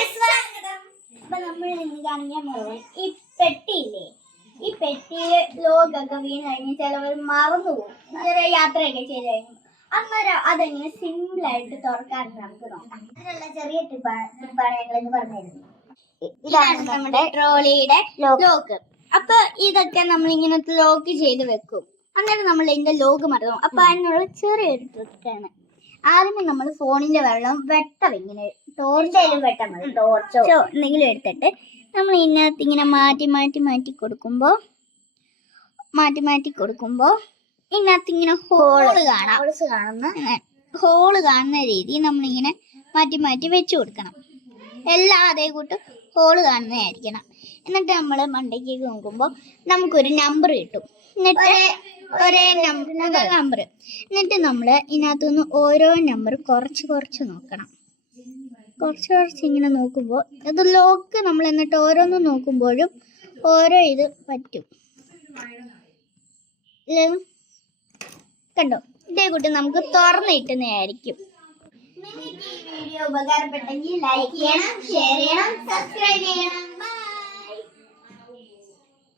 അപ്പൊ നമ്മൾ ഇന്ന് കാണിക്കാൻ പോകുന്നത് ഈ പെട്ടിയില്ലേ? ഈ പെട്ടിയിലെ ലോഗൊക്കെ വീണ് കഴിഞ്ഞ് ചിലവർ മറന്നു പോകും. ചെറിയ യാത്രയൊക്കെ ചെയ്ത് കഴിഞ്ഞു. അന്നേരം അതെങ്ങനെ സിമ്പിൾ ആയിട്ട് തുറക്കാൻ നമുക്ക് നോക്കാം. ഇതിനുള്ള ചെറിയ ടിപ്പാണ് ടിപ്പാണ് ഞങ്ങൾ ഇന്ന് പറഞ്ഞിരുന്നത്. ഇതാണ് നമ്മുടെ ട്രോളിയുടെ ലോക്ക് അപ്പൊ ഇതൊക്കെ നമ്മൾ ഇങ്ങനെ ലോക്ക് ചെയ്ത് വെക്കും. അന്നേരം നമ്മൾ ഇതിന്റെ ലോക്ക് മറന്നു അപ്പൊ അതിനുള്ള ചെറിയൊരു ട്രിക്കാണ് ആദ്യമേ നമ്മൾ ഫോണിന്റെ വെള്ളം വെട്ടം ഇങ്ങനെ ടോർച്ചോ എന്തെങ്കിലും എടുത്തിട്ട് നമ്മൾ ഇതിനകത്ത് ഇങ്ങനെ മാറ്റി മാറ്റി മാറ്റി കൊടുക്കുമ്പോൾ മാറ്റി മാറ്റി കൊടുക്കുമ്പോൾ ഇതിനകത്ത് ഇങ്ങനെ ഹോൾ കാണാം. കാണുന്ന ഹോൾ കാണുന്ന രീതി നമ്മളിങ്ങനെ മാറ്റി മാറ്റി വെച്ച് കൊടുക്കണം. എല്ലാം അതേ കൂട്ട് ഹോൾ കാണുന്നതായിരിക്കണം. എന്നിട്ട് നമ്മൾ മണ്ടയ്ക്കേക്ക് നോക്കുമ്പോൾ നമുക്കൊരു നമ്പർ കിട്ടും. എന്നിട്ട് ഒരേ നമ്പർ നമ്പർ എന്നിട്ട് നമ്മൾ ഇതിനകത്തുനിന്ന് ഓരോ നമ്പർ കുറച്ച് കുറച്ച് നോക്കണം. കുറച്ച് കുറച്ച് ഇങ്ങനെ നോക്കുമ്പോൾ ഇത് ലോക്ക് നമ്മൾ എന്നിട്ട് ഓരോന്ന് നോക്കുമ്പോഴും ഓരോ ഇത് പറ്റും. കണ്ടോ? ഇതേ കൂട്ടി നമുക്ക് തുറന്ന് കിട്ടുന്നതായിരിക്കും. ഈ വീഡിയോ ഉപകാരപ്പെട്ടെങ്കിൽ ലൈക്ക് ചെയ്യണം ഷെയർ ചെയ്യണം സബ്സ്ക്രൈബ് ചെയ്യണം.